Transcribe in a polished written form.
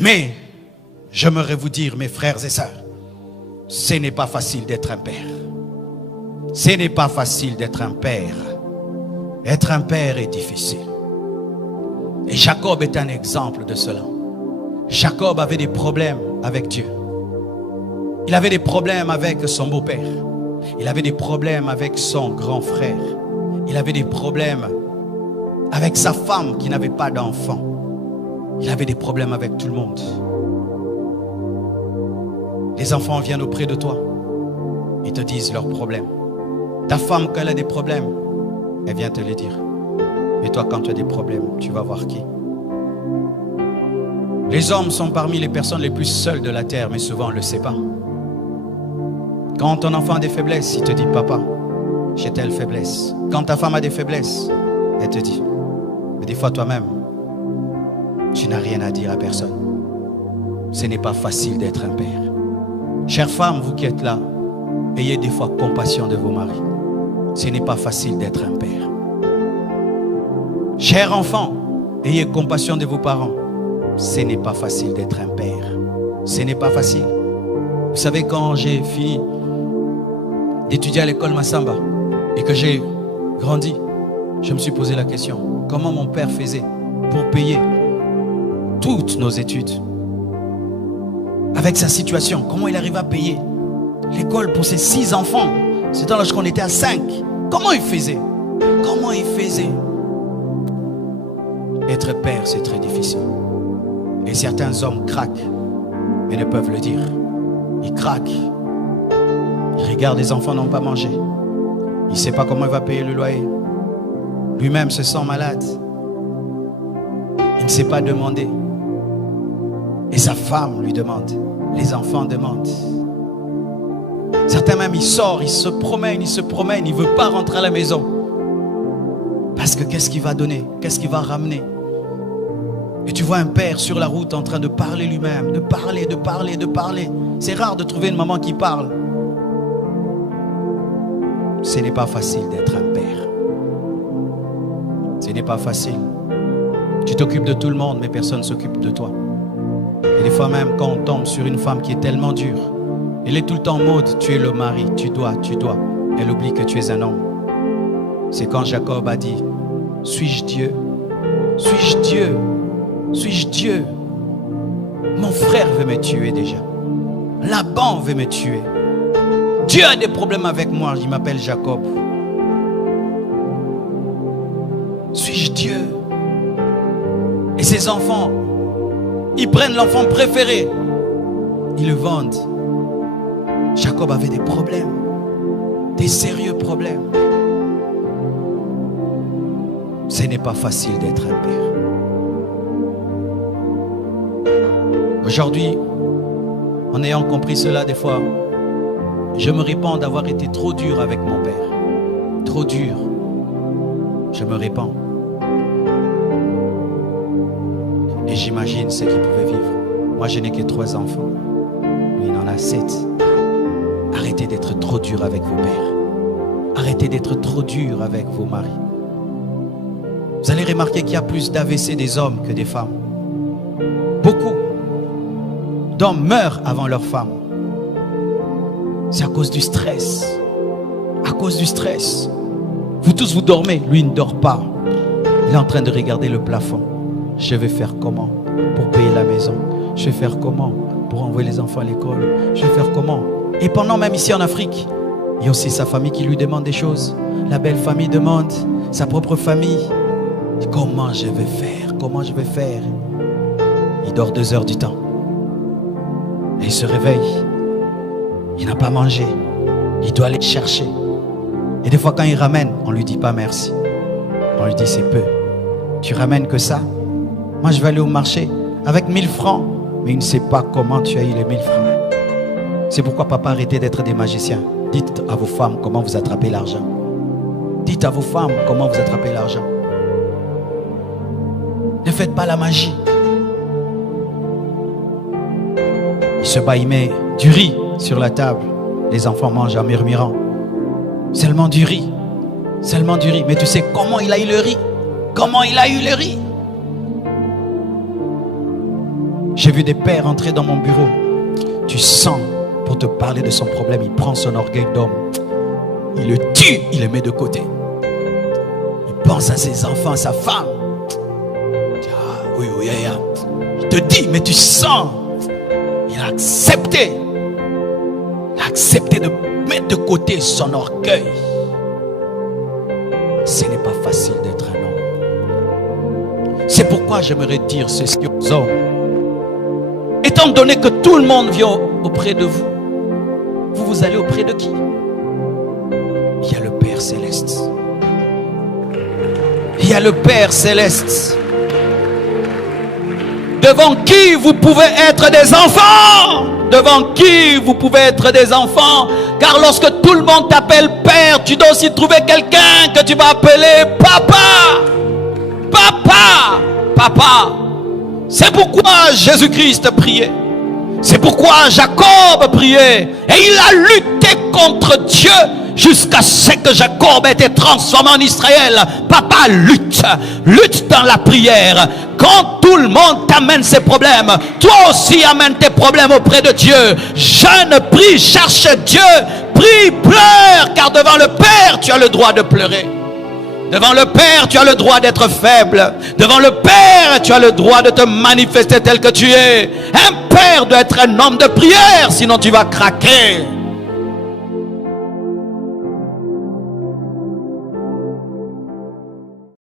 Mais j'aimerais vous dire, mes frères et sœurs, ce n'est pas facile d'être un père. Ce n'est pas facile d'être un père. Être un père est difficile. Et Jacob est un exemple de cela. Jacob avait des problèmes avec Dieu. Il avait des problèmes avec son beau-père. Il avait des problèmes avec son grand frère. Il avait des problèmes avec sa femme qui n'avait pas d'enfant. Il avait des problèmes avec tout le monde. Les enfants viennent auprès de toi. Ils te disent leurs problèmes. Ta femme, quand elle a des problèmes, elle vient te les dire. Mais toi, quand tu as des problèmes, tu vas voir qui? Les hommes sont parmi les personnes les plus seules de la terre, mais souvent on ne le sait pas. Quand ton enfant a des faiblesses, il te dit, papa, j'ai telle faiblesse. Quand ta femme a des faiblesses, elle te dit. Mais des fois toi-même, tu n'as rien à dire à personne. Ce n'est pas facile d'être un père. Chères femmes, vous qui êtes là, ayez des fois compassion de vos maris. Ce n'est pas facile d'être un père. Chers enfants, ayez compassion de vos parents. Ce n'est pas facile d'être un père. Ce n'est pas facile. Vous savez, quand j'ai fini d'étudier à l'école Massamba et que j'ai grandi, je me suis posé la question, comment mon père faisait pour payer toutes nos études? Avec sa situation, comment il arrivait à payer l'école pour ses 6 enfants? C'était lorsqu'on était à 5. Comment il faisait? Comment il faisait? Être père, c'est très difficile. Et certains hommes craquent, mais ne peuvent le dire. Ils craquent. Ils regardent les enfants n'ont pas mangé. Il ne sait pas comment il va payer le loyer. Lui-même se sent malade. Il ne sait pas demander. Et sa femme lui demande. Les enfants demandent. Certains même, ils sortent, ils se promènent, il ne veut pas rentrer à la maison. Parce que qu'est-ce qu'il va donner? Qu'est-ce qu'il va ramener? Et tu vois un père sur la route en train de parler lui-même, de parler. C'est rare de trouver une maman qui parle. Ce n'est pas facile d'être un père. Ce n'est pas facile. Tu t'occupes de tout le monde, mais personne ne s'occupe de toi. Et des fois même, quand on tombe sur une femme qui est tellement dure, elle est tout le temps en mode, tu es le mari, tu dois. Elle oublie que tu es un homme. C'est quand Jacob a dit, suis-je Dieu? Suis-je Dieu? Suis-je Dieu? Mon frère veut me tuer déjà. Laban veut me tuer. Dieu a des problèmes avec moi, il m'appelle Jacob. Suis-je Dieu? Et ses enfants, ils prennent l'enfant préféré, ils le vendent. Jacob avait des problèmes, des sérieux problèmes. Ce n'est pas facile d'être un père. Aujourd'hui, en ayant compris cela des fois, je me répands d'avoir été trop dur avec mon père. Trop dur. Je me répands. Et j'imagine ce qu'il pouvait vivre. Moi, je n'ai que 3 enfants. Lui, il en a 7. Arrêtez d'être trop dur avec vos pères. Arrêtez d'être trop dur avec vos maris. Vous allez remarquer qu'il y a plus d'AVC des hommes que des femmes. Beaucoup d'hommes meurent avant leurs femmes. C'est à cause du stress. À cause du stress. Vous tous, vous dormez. Lui, il ne dort pas. Il est en train de regarder le plafond. Je vais faire comment pour payer la maison? Je vais faire comment pour envoyer les enfants à l'école? Je vais faire comment? Et pendant même ici en Afrique, il y a aussi sa famille qui lui demande des choses. La belle famille demande, sa propre famille. Comment je vais faire? Comment je vais faire? Il dort 2 heures du temps. Et il se réveille. Il n'a pas mangé. Il doit aller chercher. Et des fois quand il ramène, on ne lui dit pas merci. On lui dit c'est peu. Tu ramènes que ça? Moi je vais aller au marché avec 1000 francs. Mais il ne sait pas comment tu as eu les 1000 francs. C'est pourquoi papa, arrêtez d'être des magiciens. Dites à vos femmes comment vous attrapez l'argent. Dites à vos femmes comment vous attrapez l'argent. Ne faites pas la magie. Il se bat, il met du riz sur la table. Les enfants mangent en murmurant. Seulement du riz. Seulement du riz. Mais tu sais comment il a eu le riz? Comment il a eu le riz? J'ai vu des pères entrer dans mon bureau. Tu sens, pour te parler de son problème, il prend son orgueil d'homme. Il le tue, il le met de côté. Il pense à ses enfants, à sa femme. Oui, il te dit, mais tu sens. Il a accepté. Il a accepté de mettre de côté son orgueil. Ce n'est pas facile d'être un homme. C'est pourquoi j'aimerais dire ceci aux hommes. Étant donné que tout le monde vient auprès de vous, vous allez auprès de qui? Il y a le Père Céleste. Il y a le Père Céleste. Devant qui vous pouvez être des enfants. Devant qui vous pouvez être des enfants. Car lorsque tout le monde t'appelle Père, tu dois aussi trouver quelqu'un que tu vas appeler Papa. Papa. Papa. C'est pourquoi Jésus-Christ priait. C'est pourquoi Jacob priait. Et il a lutté contre Dieu jusqu'à ce que Jacob ait été transformé en Israël. Papa, lutte. Lutte dans la prière. Quand tout le monde t'amène ses problèmes, toi aussi amène tes problèmes auprès de Dieu. Jeûne, prie, cherche Dieu. Prie, pleure. Car devant le Père, tu as le droit de pleurer. Devant le Père, tu as le droit d'être faible. Devant le Père, tu as le droit de te manifester tel que tu es. Un père doit être un homme de prière, sinon tu vas craquer.